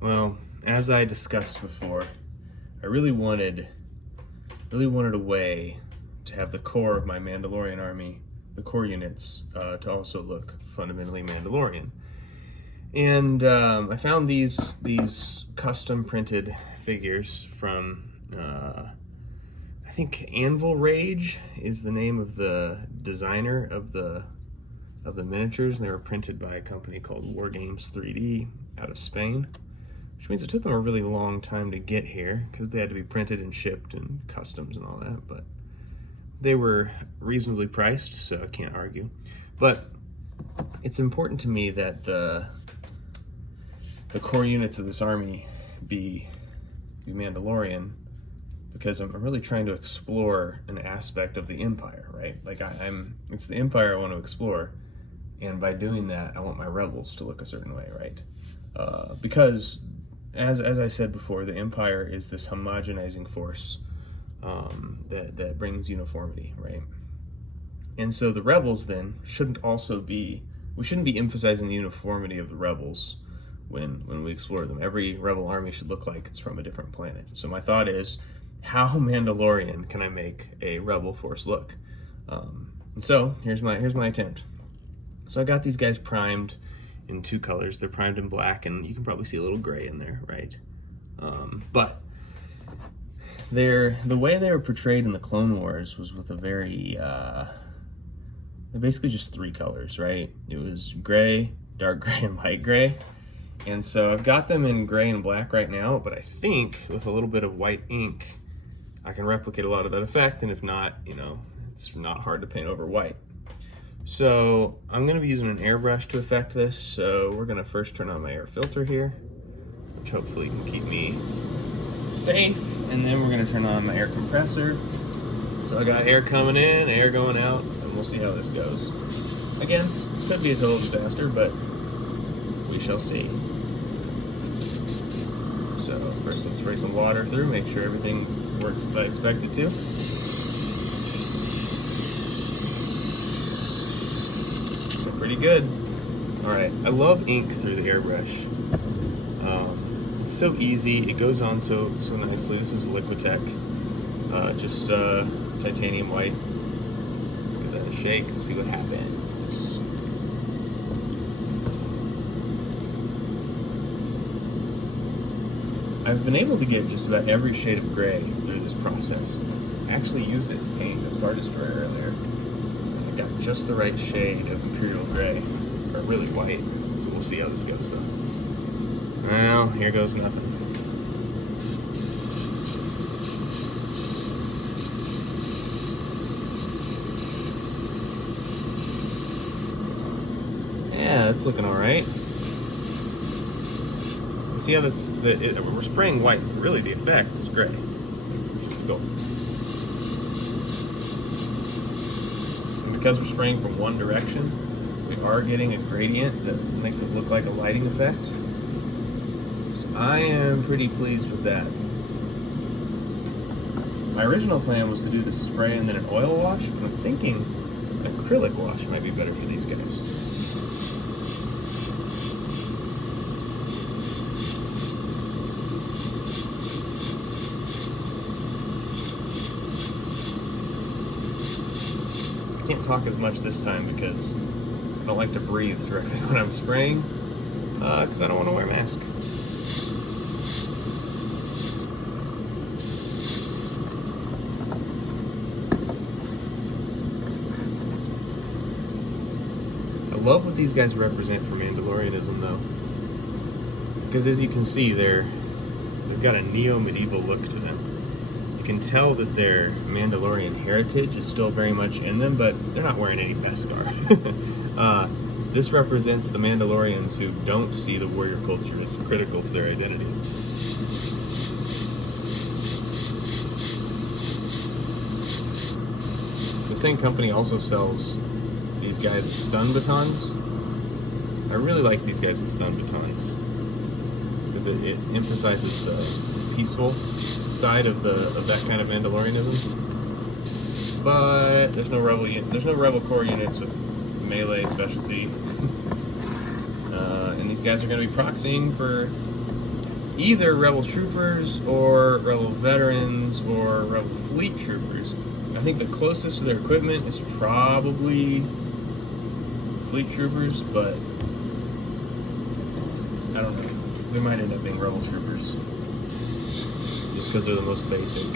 Well, as I discussed before, I really wanted a way to have the core of my Mandalorian army, the core units, to also look fundamentally Mandalorian. And I found these custom printed figures from I think Anvil Rage is the name of the designer of the miniatures, and they were printed by a company called War Games 3D out of Spain, which means it took them a really long time to get here because they had to be printed and shipped and customs and all that, but they were reasonably priced, so I can't argue. But it's important to me that the core units of this army be Mandalorian, because I'm really trying to explore an aspect of the Empire, right? Like it's the Empire I want to explore, and by doing that, I want my rebels to look a certain way, right? Because as I said before, the Empire is this homogenizing force that brings uniformity, right? And so the rebels then we shouldn't be emphasizing the uniformity of the rebels when we explore them. Every rebel army should look like it's from a different planet. So my thought is, how Mandalorian can I make a rebel force look? And so here's my attempt. So I got these guys primed in two colors. They're primed in black, and you can probably see a little gray in there, right? But the way they were portrayed in the Clone Wars was with a very they're basically just three colors, right? It was gray, dark gray, and light gray. And so I've got them in gray and black right now, but I think with a little bit of white ink, I can replicate a lot of that effect, and if not, it's not hard to paint over white. So I'm gonna be using an airbrush to affect this, so we're gonna first turn on my air filter here, which hopefully can keep me safe, and then we're gonna turn on my air compressor. So I got air coming in, air going out, and we'll see how this goes. Again, could be a total disaster, but we shall see. So first let's spray some water through, make sure everything works as I expect it to. So pretty good. All right, I love ink through the airbrush. It's so easy, it goes on so nicely. This is Liquitech, just titanium white. Let's give that a shake and see what happens. I've been able to get just about every shade of gray through this process. I actually used it to paint a Star Destroyer earlier. I got just the right shade of Imperial Gray, or really white, so we'll see how this goes though. Well, here goes nothing. Yeah, that's looking all right. See how we're spraying white, but really the effect is gray, which is the goal. And because we're spraying from one direction, we are getting a gradient that makes it look like a lighting effect. So I am pretty pleased with that. My original plan was to do the spray and then an oil wash, but I'm thinking an acrylic wash might be better for these guys. I can't talk as much this time because I don't like to breathe directly when I'm spraying, because I don't want to wear a mask. I love what these guys represent for Mandalorianism though, because as you can see, they've got a neo-medieval look to them. You can tell that their Mandalorian heritage is still very much in them, but they're not wearing any Beskar. This represents the Mandalorians who don't see the warrior culture as critical to their identity. The same company also sells these guys with stun batons. I really like these guys with stun batons because it emphasizes the peaceful side of that kind of Mandalorianism. But there's no rebel core units with melee specialty, and these guys are going to be proxying for either Rebel Troopers or Rebel Veterans or Rebel Fleet Troopers. I think the closest to their equipment is probably Fleet Troopers, but I don't know. They might end up being Rebel Troopers just because they're the most basic.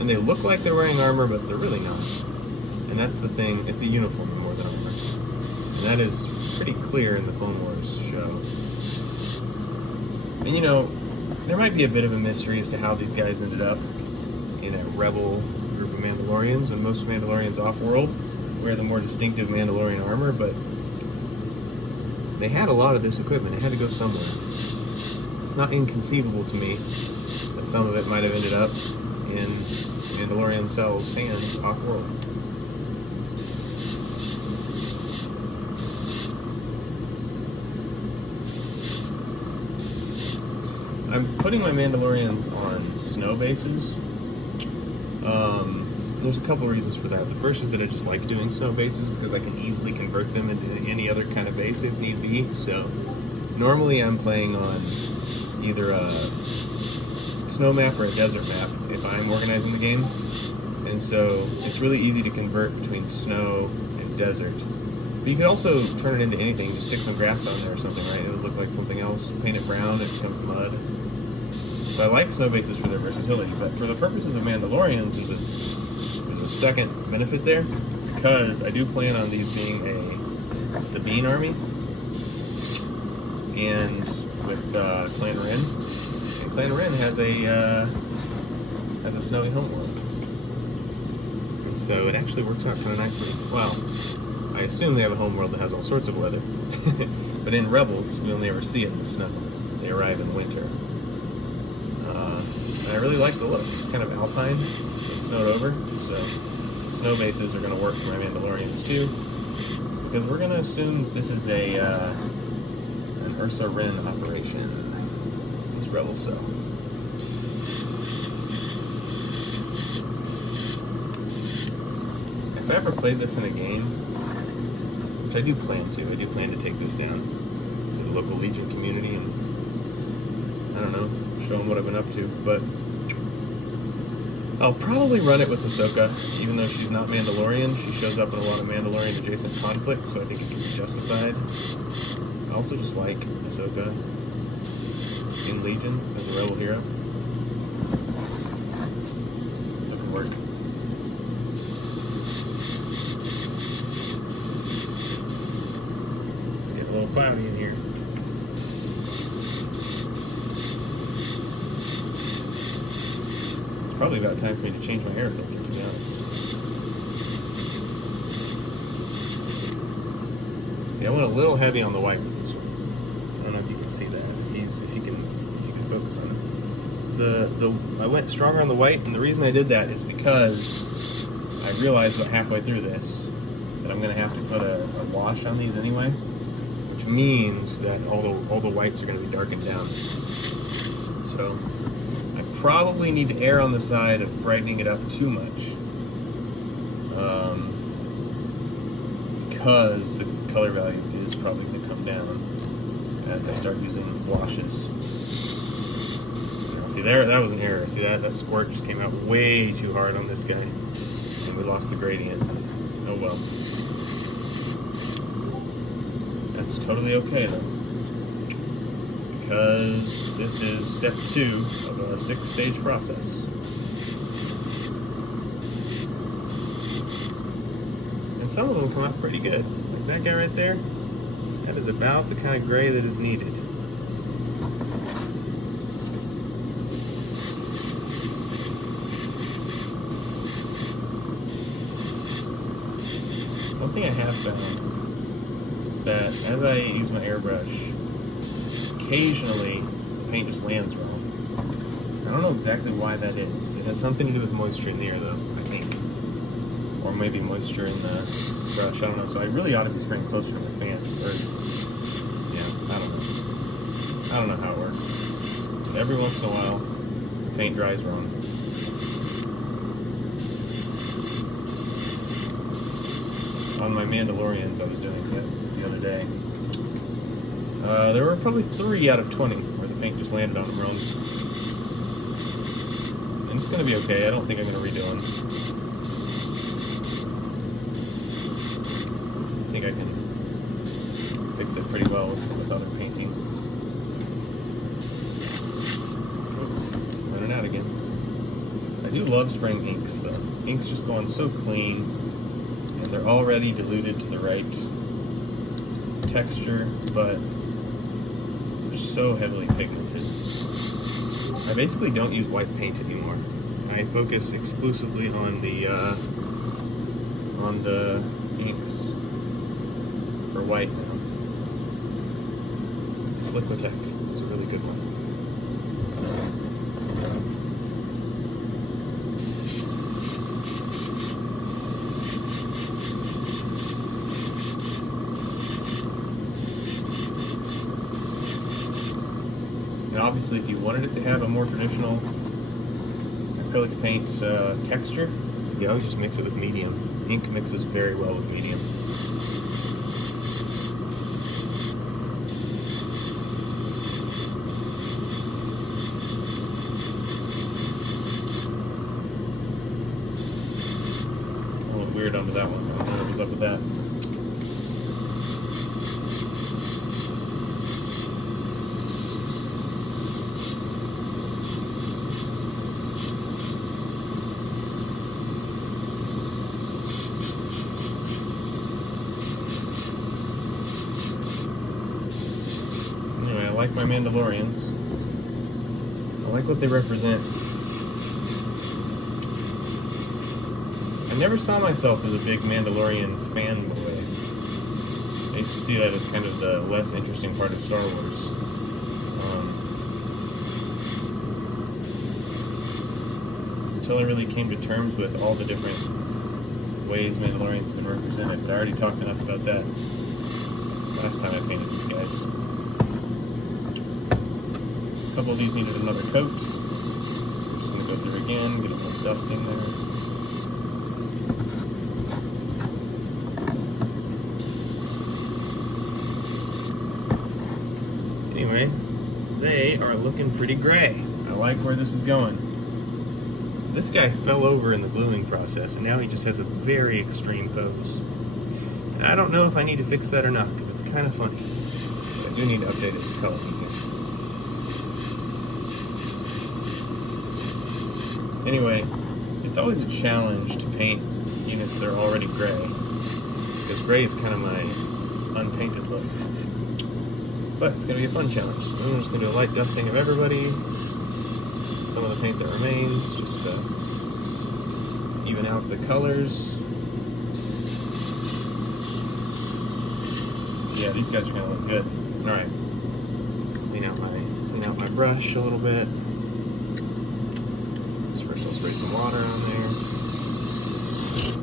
And they look like they're wearing armor, but they're really not. And that's the thing, it's a uniform more than armor. And that is pretty clear in the Clone Wars show. And you know, there might be a bit of a mystery as to how these guys ended up in a rebel group of Mandalorians, when most Mandalorians off-world wear the more distinctive Mandalorian armor, but they had a lot of this equipment. It had to go somewhere. It's not inconceivable to me that some of it might have ended up in Mandalorian cells' hands off-world. I'm putting my Mandalorians on snow bases. There's a couple reasons for that. The first is that I just like doing snow bases because I can easily convert them into any other kind of base if need be. So normally I'm playing on either a snow map or a desert map if I'm organizing the game. And so it's really easy to convert between snow and desert. But you can also turn it into anything. You stick some grass on there or something, right? It would look like something else. Paint it brown, it becomes mud. So I like snow bases for their versatility, but for the purposes of Mandalorians, there's a second benefit there, because I do plan on these being a Sabine army, and with Clan Ren. And Clan Ren has a snowy homeworld. And so it actually works out kind of nicely. Well, I assume they have a homeworld that has all sorts of weather. But in Rebels, we only ever see it in the snow. They arrive in winter. And I really like the look. It's kind of alpine. It's snowed over. So snow bases are going to work for my Mandalorians too. Because we're going to assume this is an Ursa Wren operation. This Rebel cell. If I ever played this in a game, which I do plan to take this down to the local Legion community and, I don't know, show them what I've been up to, but I'll probably run it with Ahsoka, even though she's not Mandalorian. She shows up in a lot of Mandalorian adjacent conflicts, so I think it can be justified. I also just like Ahsoka in Legion as a rebel hero, so it can work. It's getting a little cloudy in here. Probably about time for me to change my air filter, to be honest. See, I went a little heavy on the white with this one. I don't know if you can see that. If you can focus on it. I went stronger on the white, and the reason I did that is because I realized about halfway through this that I'm going to have to put a wash on these anyway, which means that all the whites are going to be darkened down. So probably need to err on the side of brightening it up too much, because the color value is probably going to come down as I start using washes. See there, that was an error. See that squirt just came out way too hard on this guy, and we lost the gradient. Oh well. That's totally okay though, because this is step 2 of a 6-stage process. And some of them come out pretty good. Like that guy right there, that is about the kind of gray that is needed. One thing I have found is that as I use my airbrush, occasionally the paint just lands wrong. I don't know exactly why that is. It has something to do with moisture in the air though, I think. Or maybe moisture in the brush, I don't know. So I really ought to be spraying closer to the fan. Or, yeah, I don't know how it works. But every once in a while, the paint dries wrong. on my Mandalorians I was doing that the other day. There were probably 3 out of 20 where the paint just landed on them wrong. And it's going to be okay. I don't think I'm going to redo them. I think I can fix it pretty well with other painting. Oh, running out again. I do love spraying inks though. Inks just go on so clean, and they're already diluted to the right texture, but they're so heavily pigmented. I basically don't use white paint anymore. I focus exclusively on the inks for white now. This Liquitech is a really good one. And obviously, if you wanted it to have a more traditional acrylic paint texture, you always just mix it with medium. Ink mixes very well with medium. A little weird onto that one. I don't know what was up with that. Anyway, I like my Mandalorians. I like what they represent. I never saw myself as a big Mandalorian fanboy. I used to see that as kind of the less interesting part of Star Wars. Until I really came to terms with all the different ways Mandalorians have been represented. I already talked enough about that last time I painted these guys. A couple of these needed another coat. Just going to go through again, get a little dust in there. Anyway, they are looking pretty gray. I like where this is going. This guy fell over in the gluing process, and now he just has a very extreme pose. And I don't know if I need to fix that or not, because it's kind of funny. I do need to update his color. Anyway, it's always a challenge to paint units that are already gray, because gray is kind of my unpainted look. But it's going to be a fun challenge. I'm just going to do a light dusting of everybody, some of the paint that remains, just to even out the colors. Yeah, these guys are going to look good. Alright, clean out my brush a little bit. First I'll spray some water on there.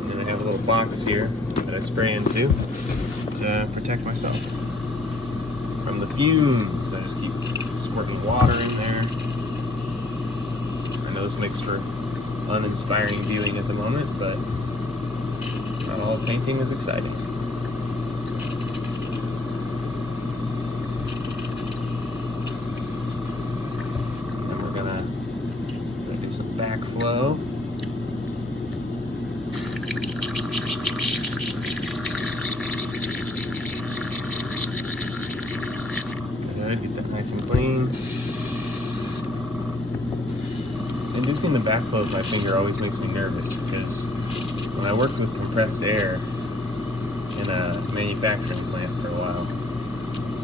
And then I have a little box here that I spray into to protect myself from the fumes. I just keep squirting water in there. I know this makes for uninspiring viewing at the moment, but not all painting is exciting. Then we're gonna do some backflow. Good, get that nice and clean. Inducing the backflow of my finger always makes me nervous, because when I worked with compressed air in a manufacturing plant for a while,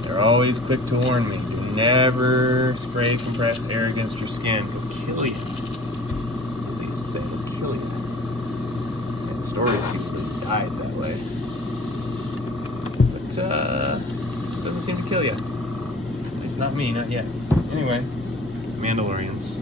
they're always quick to warn me, do never spray compressed air against your skin, it'll kill you. At least say it'll kill you. And stories of people who died that way. But it doesn't seem to kill you. At least not me, not yet. Anyway, Mandalorians.